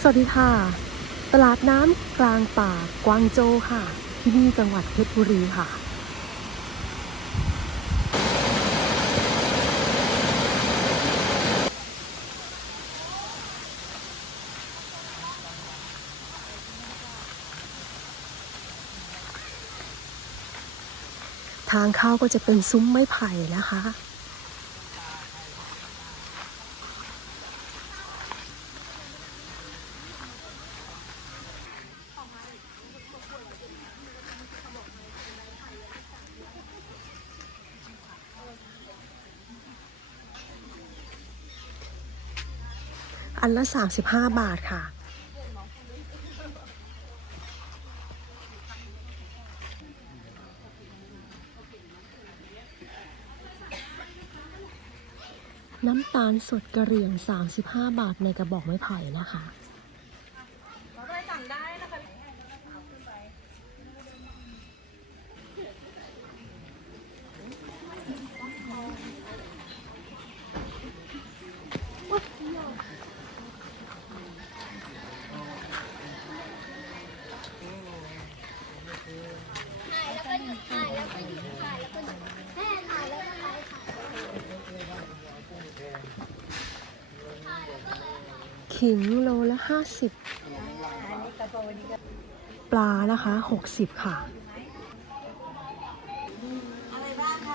สวัสดีค่ะ ตลาดน้ำกลางป่ากวางโจค่ะ ที่นี่จังหวัดเพชรบุรีค่ะทางเข้าก็จะเป็นซุ้มไม้ไผ่นะคะ ละ 35 บาทค่ะ น้ำตาลสดกระเหรี่ยง 35 บาทในกระบอกไม้ไผ่นะคะ ถ่ายแล้วก็หยุดถ่ายแล้วก็หยุดถ่ายแล้วก็หยุดแม่ถ่ายแล้วก็ถ่ายถ่ายแล้วก็เลย ขิงโลละ50ปลานะคะ60ค่ะอะไรบ้างคะ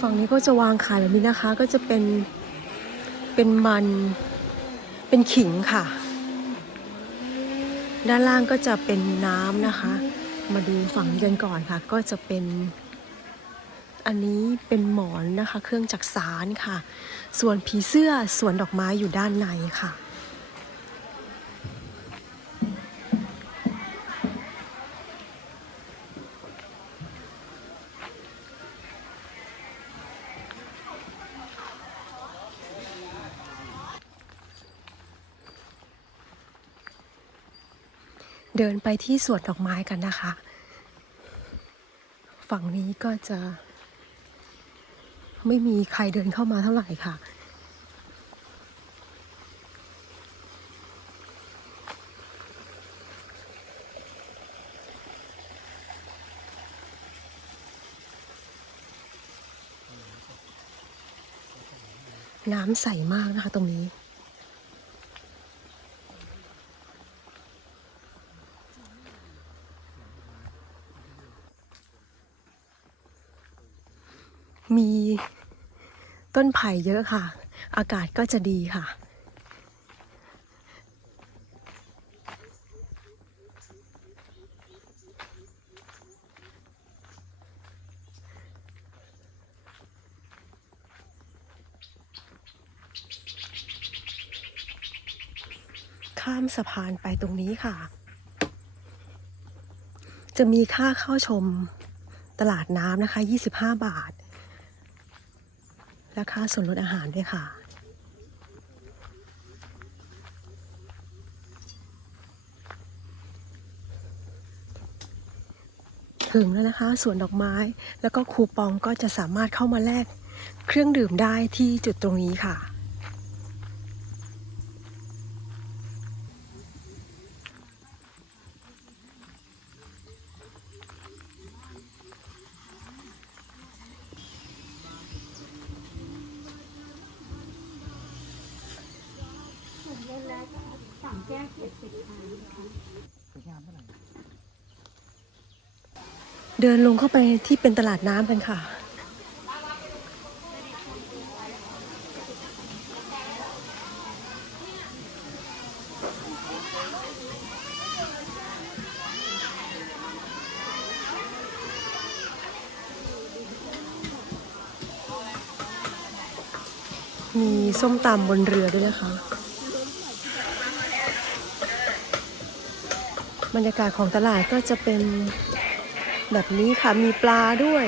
ฝั่งนี้ก็จะวางขายแบบนี้นะคะ ก็จะเป็น เป็นมันเป็นขิงค่ะ ด้านล่างก็จะเป็นน้ำนะคะ มาดูฝั่งนี้กันก่อนค่ะ ก็จะเป็น อันนี้เป็นหมอนนะคะ เครื่องจักสารค่ะ ส่วนผีเสื้อส่วนดอกไม้อยู่ด้านในค่ะเดินไปที่สวนดอกไม้กันนะคะ ฝั่งนี้ก็จะ ไม่มีใครเดินเข้ามาเท่าไหร่ค่ะ น้ำใสมากนะคะตรงนี้ มีต้นไผ่เยอะค่ะ อากาศก็จะดีค่ะ ข้ามสะพานไปตรงนี้ค่ะ จะมีค่าเข้าชมตลาดน้ำนะคะ 25 บาท และค่าส่วนลดอาหารด้วยค่ะ ถึงแล้วนะคะสวนดอกไม้แล้วก็คูปองก็จะสามารถเข้ามาแลกเครื่องดื่มได้ที่จุดตรงนี้ค่ะ เดินลงเข้าไปที่เป็นตลาดน้ำกันค่ะ มีส้มตำบนเรือด้วยนะคะ บรรยากาศของตลาดก็จะเป็น แบบนี้ค่ะมีปลาด้วย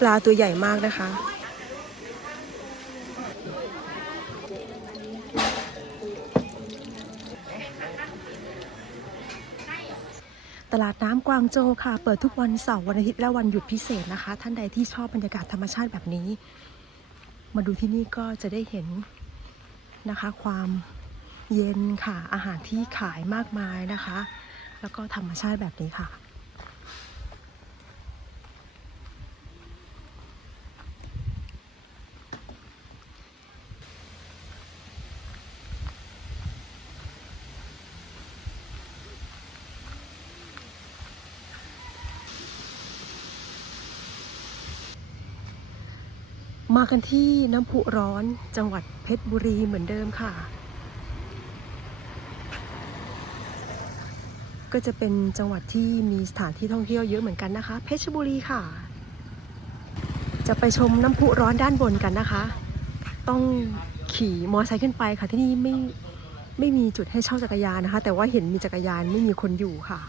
ปลาตัวใหญ่มากนะคะ ตลาดน้ำกวางโจค่ะ เปิดทุกวันเสาร์วันอาทิตย์และวันหยุดพิเศษนะคะ ท่านใดที่ชอบบรรยากาศธรรมชาติแบบนี้ มาดูที่นี่ก็จะได้เห็นนะคะ ความเย็นค่ะ อาหารที่ขายมากมายนะคะ แล้วก็ธรรมชาติแบบนี้ค่ะ มากันที่น้ำพุร้อนจังหวัดเพชรบุรีเหมือนเดิมค่ะ ก็จะเป็นจังหวัดที่มีสถานที่ท่องเที่ยวเยอะเหมือนกันนะคะ เพชรบุรีค่ะ จะไปชมน้ำพุร้อนด้านบนกันนะคะ ต้องขี่มอเตอร์ไซค์ขึ้นไปค่ะที่นี่ไม่ไม่มีจุดให้เช่าจักรยานนะคะ แต่ว่าเห็นมีจักรยานไม่มีคนอยู่ค่ะ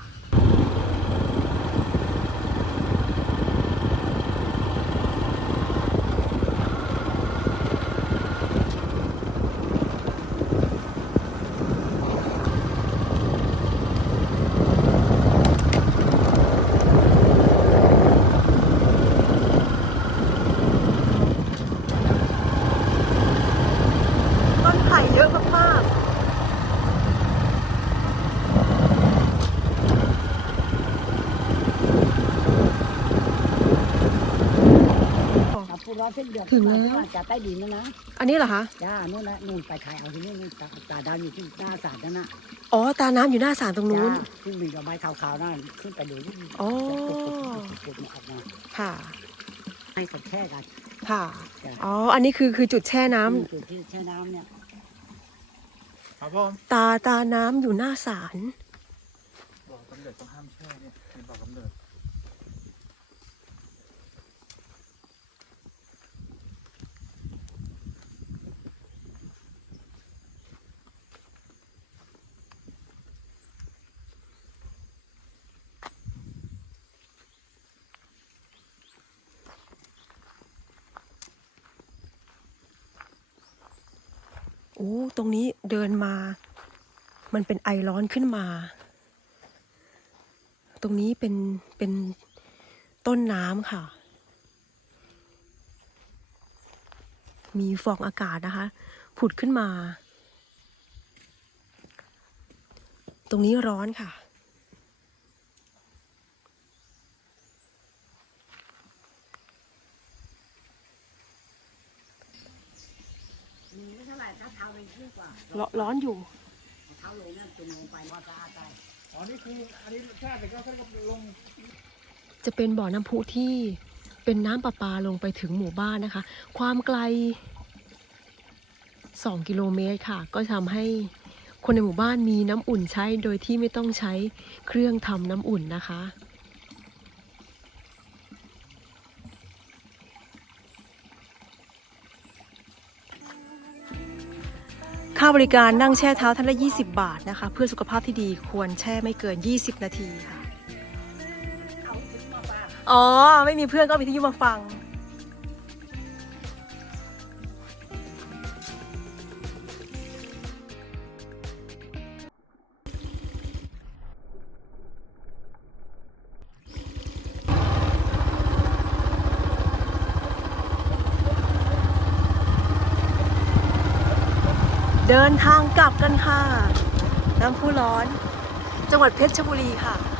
ต้นไผ่เยอะมากๆ ขับผู้ร้อนเส้นเดือดถึงแล้ว จะใต้ดินนะนะอันนี้เหรอคะจ้านู่นนะนู่นไปขายเอาที่นู่นนู่นตาตาดาวอยู่ที่หน้าศาลนั่นนะอ๋อ ตาน้ำอยู่หน้าศาลตรงนู้น จ้าที่มีดอกไม้ขาวๆนั่นขึ้นไปดูที่อ๋อปุดๆๆๆๆออกมาค่ะ ให้เขาแช่กันค่ะ จ้ะอ๋อ อันนี้คือคือจุดแช่น้ำจุดที่แช่น้ำเนี่ยครับผมตาตาน้ำอยู่หน้าศาลบอกกำเนิดต้องห้ามแช่เนี่ยเป็นบอกกำเนิด อ้ตรงนี้เดินมา มันเป็นไอร้อนขึ้นมา ตรงนี้เป็นเป็นต้นน้ำค่ะ มีฟองอากาศนะคะ ผุดขึ้นมา ตรงนี้ร้อนค่ะ ไม่เท่าไหร่ถ้าเท้าไปขึ้นกว่า ร้อนร้อนอยู่เท้าลงนั่นจุ่มลงไปว่าจะอาได้อ๋อนี่คืออันนี้ช่เสร็จก็ค่อยลงจะเป็นบ่อน้ำพุที่เป็นน้ำประปาลงไปถึงหมู่บ้านนะคะ ความไกล 2 กิโลเมตรค่ะ ก็ทำให้คนในหมู่บ้านมีน้ำอุ่นใช้โดยที่ไม่ต้องใช้เครื่องทำน้ำอุ่นนะคะ บริการนั่งแช่เท้าท่านละ 20 บาทนะคะ เพื่อสุขภาพที่ดีควรแช่ไม่เกิน 20 นาทีค่ะ อ๋อ ไม่มีเพื่อนก็มีที่ยุมาฟัง เดินทางกลับกันค่ะน้ำพุร้อน จังหวัดเพชรบุรีค่ะ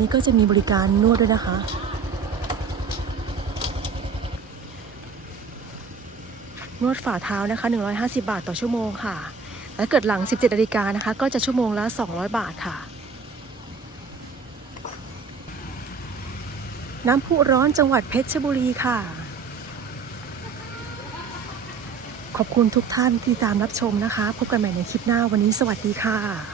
นี้ก็จะมีบริการนวดด้วยนะคะ นวดฝ่าเท้านะคะ 150 บาทต่อชั่วโมงค่ะ และเกิดหลัง 17นาฬิกานะคะ ก็จะชั่วโมงละ 200 บาทค่ะ น้ำพุร้อนจังหวัดเพชรบุรีค่ะ ขอบคุณทุกท่านที่ตามรับชมนะคะ พบกันใหม่ในคลิปหน้าวันนี้สวัสดีค่ะ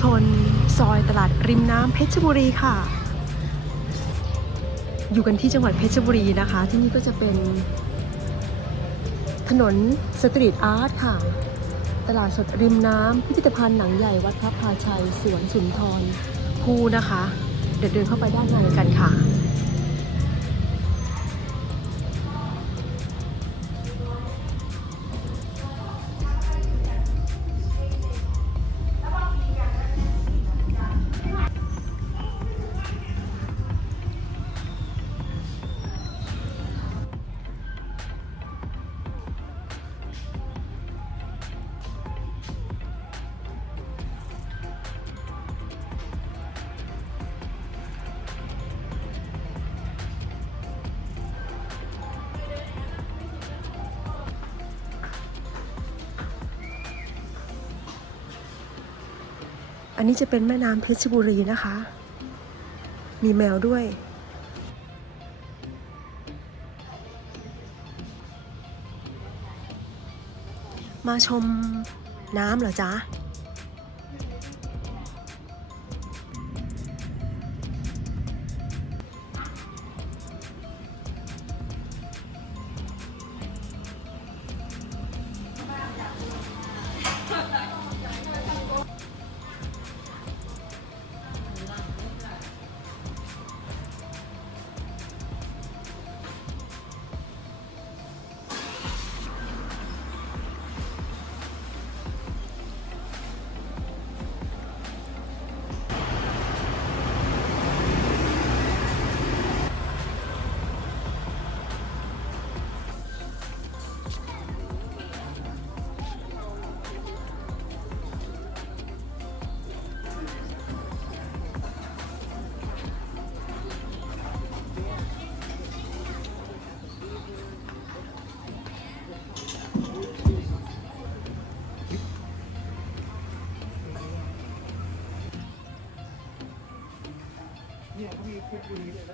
ชน ซอยตลาดริมน้ำเพชรบุรีค่ะ อยู่กันที่จังหวัดเพชรบุรีนะคะ ที่นี่ก็จะเป็นถนนสตรีทอาร์ตค่ะ ตลาดสดริมน้ำพิพิธภัณฑ์หนังใหญ่วัดพระพาชัย สวนสุนทรภูนะคะ เดี๋ยวเดินเข้าไปด้านในกันค่ะ นนี้จะเป็นแม่น้ำเพชรบุรีนะคะ มีแมวด้วย มาชมน้ำเหรอจ๊ะ Thank you.